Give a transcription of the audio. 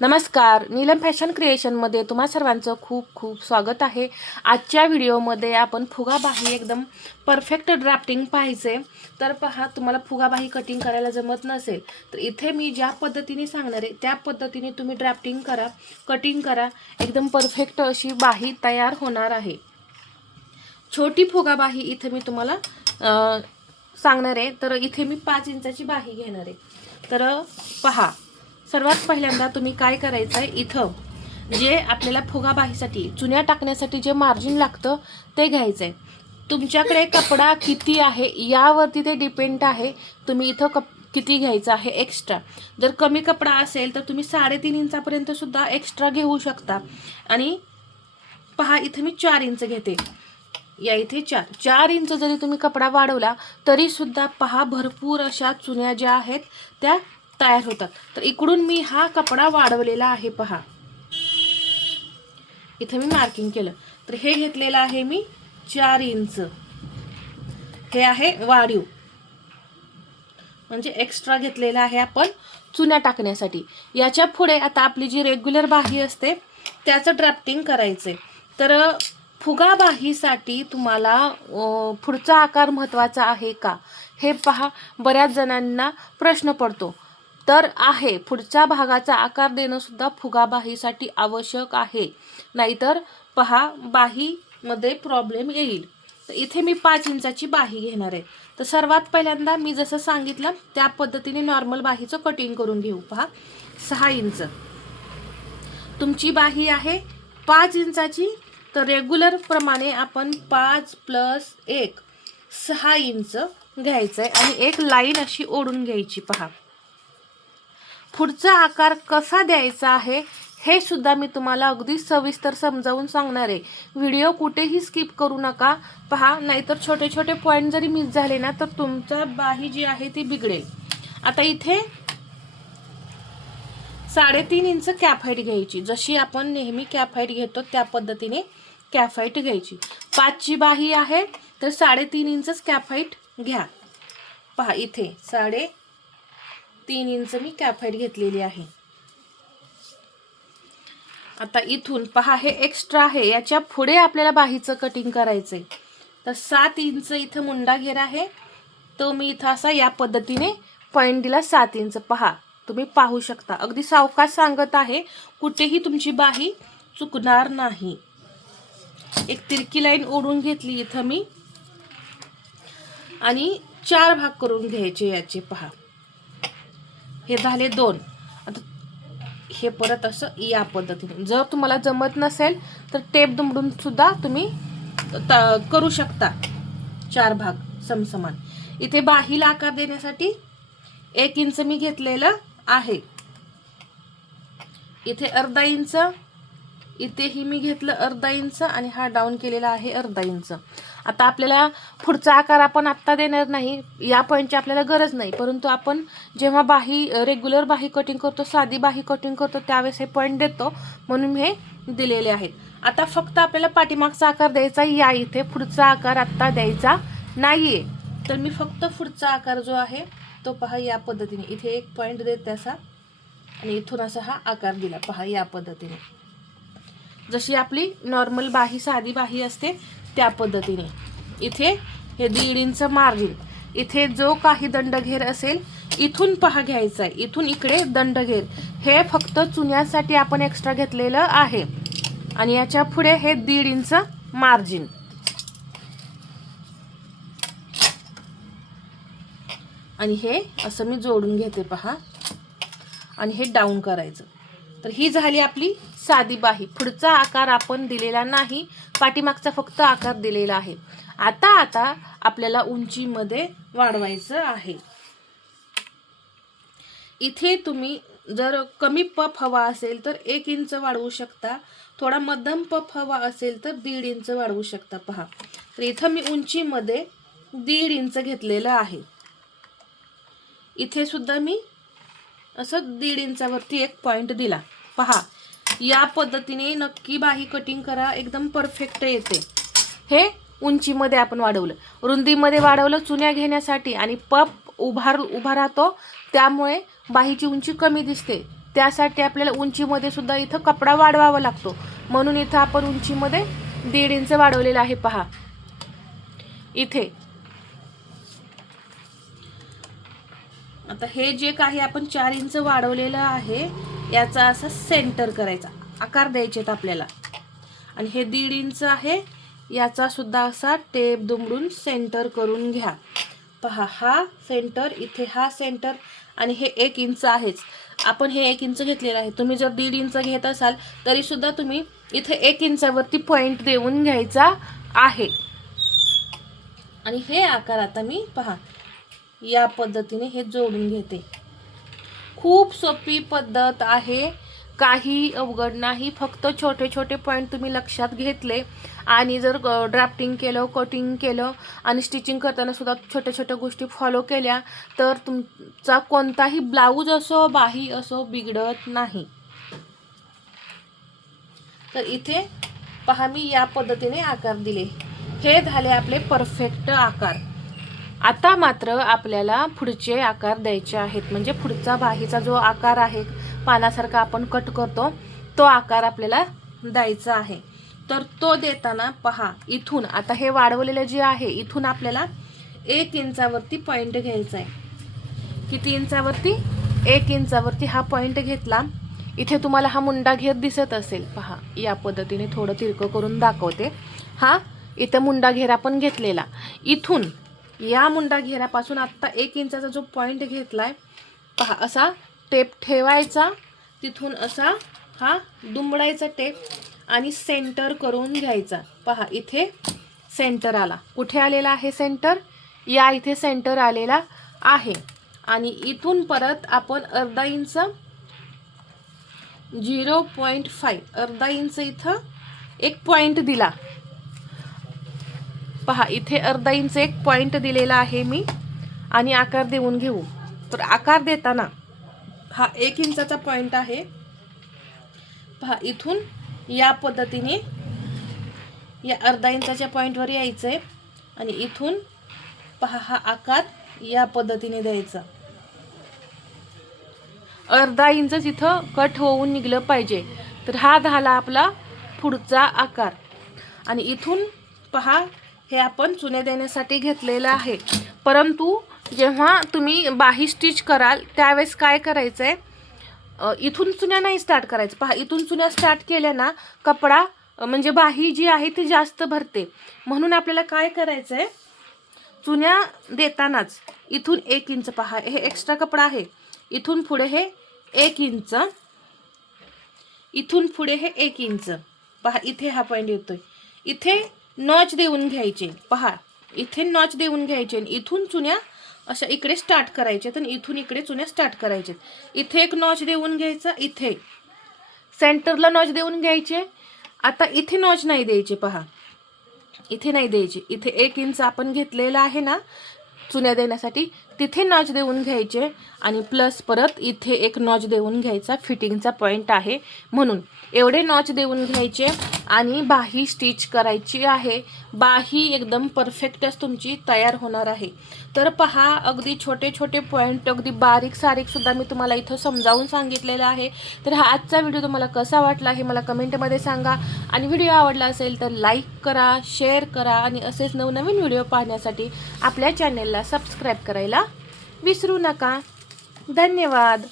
नमस्कार. नीलम फॅशन क्रिएशनमध्ये तुम्हा सर्वांचं खूप खूप स्वागत आहे. आजच्या व्हिडिओमध्ये आपण फुगाबाही एकदम परफेक्ट ड्राफ्टिंग पाहिजे. तर पहा तुम्हाला फुगाबाही कटिंग करायला जमत नसेल तर इथे मी ज्या पद्धतीने सांगणार आहे त्या पद्धतीने तुम्ही ड्राफ्टिंग करा कटिंग करा. एकदम परफेक्ट अशी बाही तयार होणार आहे. छोटी फुगाबाही इथे मी तुम्हाला सांगणार आहे. तर इथे मी पाच इंचाची बाही घेणार आहे. तर पहा सर्वात पहिल्यांदा तुम्ही काय करायचं आहे इथं? जे आपल्याला फुगाबाहीसाठी चुन्या टाकण्यासाठी जे मार्जिन लागतं ते घ्यायचं आहे तुमच्याकडे कपडा किती आहे यावरती ते डिपेंड आहे. तुम्ही इथं कप किती घ्यायचं आहे एक्स्ट्रा जर कमी कपडा असेल तर तुम्ही साडेतीन इंचापर्यंत सुद्धा एक्स्ट्रा घेऊ शकता. आणि पहा इथं मी चार इंच घेते. या इथे चार. चार इंच जरी तुम्ही कपडा वाढवला तरीसुद्धा पहा भरपूर अशा चुन्या ज्या आहेत त्या तयार होतात तर इकडून मी हा कपडा वाढवलेला आहे पहा. इथं मी मार्किंग केलं. तर हे घेतलेलं आहे मी चार इंच. हे आहे वाढीव. म्हणजे एक्स्ट्रा घेतलेला आहे आपण चुन्या टाकण्यासाठी. याच्यापुढे आता आपली जी रेग्युलर बाही असते त्याचं ड्राफ्टिंग करायचं तर फुगा बाहीसाठी तुम्हाला पुढचा आकार महत्त्वाचा आहे का? हे पहा बऱ्याच जणांना प्रश्न पडतो. तर आहे. पुढच्या भागाचा आकार देणं सुद्धा फुगाबाहीसाठी आवश्यक आहे. नाहीतर पहा बाहीमध्ये प्रॉब्लेम येईल. तर इथे मी पाच इंचाची बाही घेणार आहे. तर सर्वात पहिल्यांदा मी जसं सांगितलं त्या पद्धतीने नॉर्मल बाहीचं कटिंग करून घेऊ. पहा सहा इंच. तुमची बाही आहे पाच इंचाची तर रेग्युलर प्रमाणे आपण पाच प्लस एक सहा इंच घ्यायचं आहे आणि एक लाईन अशी ओढून घ्यायची पहा. पुढचा आकार कसा द्यायचा आहे हे सुद्धा मी तुम्हाला अगदी सविस्तर समजावून सांगणार आहे. व्हिडिओ कुठेही स्किप करू नका. पहा नाहीतर छोटे छोटे पॉईंट जरी मिस झाले ना तर तुमचा बाही जी आहे ती बिघडेल. आता इथे साडेतीन इंच कॅफाईट घ्यायची. जशी आपण नेहमी कॅफाईट घेतो त्या पद्धतीने कॅफाईट घ्यायची. पाचची बाही आहे तर साडेतीन इंचच कॅफाईट घ्या. पहा इथे साडे तीन इंच मी कॅफाईट घेतलेली आहे. आता इथून पहा हे एक्स्ट्रा आहे. याच्यापुढे आपल्याला बाहीचं कटिंग करायचंय. तर सात इंच इथं मुंडा घेर आहे. तो मी इथं असा या पद्धतीने पॉईंट दिला सात इंच. पहा तुम्ही पाहू शकता. अगदी सावकाश सांगत आहे कुठेही तुमची बाही चुकणार नाही. एक तिरकी लाईन ओढून घेतली इथं मी. आणि चार भाग करून घ्यायचे याचे पहा. हे झाले दोन. आता हे परत असं या पद्धतीने. जर तुम्हाला जमत नसेल तर टेप दुमडून सुद्धा तुम्ही त- करू शकता. चार भाग समसमान. इथे बाहीला आकार देण्यासाठी एक इंच मी घेतलेलं आहे. इथे अर्धा इंच इथेही मी घेतलं अर्धा इंच आणि हा डाऊन केलेला आहे अर्धा इंच. आता आपल्याला पुढचा आकार आपण आत्ता देणार नाही या पॉईंटची आपल्याला गरज नाही. परंतु आपण जेव्हा बाही रेग्युलर बाही कटिंग करतो साधी बाही कटिंग करतो त्यावेळेस हे पॉईंट देतो म्हणून हे दिलेले आहेत. आता फक्त आपल्याला पाठीमागचा आकार द्यायचा या इथे पुढचा आकार आत्ता द्यायचा नाहीये. तर मी फक्त पुढचा आकार जो आहे तो पहा या पद्धतीने. इथे एक पॉईंट देते असा आणि इथून असा हा आकार दिला. पहा या पद्धतीने. जशी आपली नॉर्मल बाही साधी बाही असते त्या पद्धतीने. इथे हे दीड इंच मार्जिन. इथे जो काही दंडघेर असेल इथून पहा घ्यायचा आहे. इथून इकडे दंडघेर. हे फक्त चुन्यासाठी आपण एक्स्ट्रा घेतलेलं आहे. आणि याच्यापुढे हे दीड इंच मार्जिन. आणि हे असं मी जोडून घेते पहा. आणि हे डाऊन करायचं. तर ही झाली आपली साधी बाही. पुढचा आकार आपण दिलेला नाही पाठीमागचा फक्त आकार दिलेला आहे. आता आता आपल्याला उंचीमध्ये वाढवायचं आहे. इथे तुम्ही जर कमी पफ हवा असेल तर एक इंच वाढवू शकता. थोडा मध्यम पफ हवा असेल तर दीड इंच वाढवू शकता. पहा. तर इथं मी उंचीमध्ये दीड इंच घेतलेलं आहे. इथे सुद्धा मी असं दीड इंचावरती एक पॉईंट दिला. पहा या पद्धतीने नक्की बाही कटिंग करा एकदम परफेक्ट येते. हे उंचीमध्ये आपण वाढवलं. रुंदीमध्ये वाढवलं चुन्या घेण्यासाठी आणि पप उभार उभा राहतो त्यामुळे बाहीची उंची कमी दिसते. त्यासाठी आपल्याला उंचीमध्ये सुद्धा इथं कपडा वाढवावा लागतो. म्हणून इथं आपण उंचीमध्ये दीड इंच वाढवलेलं आहे पहा. इथे आता हे जे काही आपण चार इंच वाढवलेलं आहे याचा असा सेंटर करायचा. आकार द्यायचे आहेत आपल्याला. आणि हे दीड इंच आहे याचा सुद्धा असा टेप दुमडून सेंटर करून घ्या. पहा हा सेंटर इथे हा सेंटर आणि हे एक इंच आहेच. आपण हे एक इंच घेतलेलं आहे. तुम्ही जर दीड इंच घेत असाल तरीसुद्धा तुम्ही इथे एक इंचावरती पॉईंट देऊन घ्यायचा आहे. आणि हे आकार आता मी पहा या पद्धतीने हे जोडून घेते. खूप सोपी पद्धत आहे. काही अवघड नाही. फक्त छोटे छोटे पॉईंट तुम्ही लक्षात घेतले. आणि जर ड्राफ्टिंग केलं कटिंग केलं आणि स्टिचिंग करताना सुद्धा छोट्या छोट्या गोष्टी फॉलो केल्या तर तुमचा कोणताही ब्लाऊज असो बाही असो बिघडत नाही. तर इथे पहा मी या पद्धतीने आकार दिले. हे झाले आपले परफेक्ट आकार. आता मात्र आपल्याला पुढचे आकार द्यायचे आहेत. म्हणजे पुढचा बाहीचा जो आकार आहे पानासारखा आपण कट करतो तो आकार आपल्याला द्यायचा आहे. तर तो देताना पहा इथून आता हे वाढवलेलं जे आहे इथून आपल्याला एक इंचावरती पॉईंट घ्यायचा आहे किती इंचावरती? एक इंचावरती हा पॉईंट घेतला. इथे तुम्हाला हा मुंडा घेत दिसत असेल. पहा या पद्धतीने थोडं तिरकं करून दाखवते. हा इथं मुंडा घेर आपण घेतलेला. इथून या मुंडा घेरापासून आत्ता एक इंचाचा जो पॉईंट घेतला आहे पहा असा टेप ठेवायचा. तिथून असा हा दुमडायचा टेप आणि सेंटर करून घ्यायचा. पहा इथे सेंटर आला. कुठे आलेला आहे सेंटर या इथे सेंटर आलेला आहे. आणि इथून परत आपण अर्धा इंच झिरो पॉईंट फाईव्ह अर्धा इंच इथं एक पॉईंट दिला. पहा इथे अर्धा इंच एक पॉईंट दिलेला आहे मी. आणि आकार देऊन घेऊ. तर आकार देताना हा एक इंचाचा पॉईंट आहे. पहा इथून या पद्धतीने या अर्धा इंचाच्या पॉईंटवर यायचं आहे आणि इथून पहा हा आकार या पद्धतीने द्यायचा. अर्धा इंच इथं कट होऊन निघलं पाहिजे तर हा झाला आपला पुढचा आकार. आणि इथून पहा हे आपण चुने देण्यासाठी घेतलेलं आहे. परंतु जेव्हा तुम्ही बाही स्टिच कराल त्यावेळेस काय करायचं आहे इथून चुन्या नाही स्टार्ट करायचं. पहा इथून चुन्या स्टार्ट केल्या ना कपडा म्हणजे बाही जी आहे ती जास्त भरते. म्हणून आपल्याला काय करायचं आहे चुन्या देतानाच इथून एक इंच पहा हे एक्स्ट्रा कपडा आहे. इथून पुढे हे एक इंच. इथून पुढे हे एक इंच. पहा इथे हा पॉईंट येतोय. इथे नॉच देऊन घ्यायचे. पहा इथे नॉच देऊन घ्यायचे आणि इथून चुन्या अशा इकडे स्टार्ट करायचे आणि इथून इकडे चुन्या स्टार्ट करायच्यात. इथे एक नॉच देऊन घ्यायचा इथे. सेंटरला नॉच देऊन घ्यायचे. आता इथे नॉच नाही द्यायचे पहा. इथे नाही द्यायचे. इथे एक इंच आपण घेतलेला आहे ना चुन्या देण्यासाठी तिथे नॉच देऊन घ्यायचे आणि प्लस परत इथे एक नॉच देऊन घ्यायचा फिटिंगचा पॉईंट आहे म्हणून. एवढे नॉच देऊन घ्यायचे. आणि बाही स्टिच करायची आहे. बाही एकदम परफेक्टच तुमची तयार होणार आहे. तर पहा अगदी छोटे छोटे पॉईंट अगदी बारीक सारीकसुद्धा मी तुम्हाला इथं समजावून सांगितलेलं आहे. तर हा आजचा व्हिडिओ तुम्हाला कसा वाटला हे मला कमेंटमध्ये सांगा. आणि व्हिडिओ आवडला असेल तर लाईक करा शेअर करा आणि असेच नवनवीन व्हिडिओ पाहण्यासाठी आपल्या चॅनेलला सबस्क्राईब करायला विसरू नका. धन्यवाद.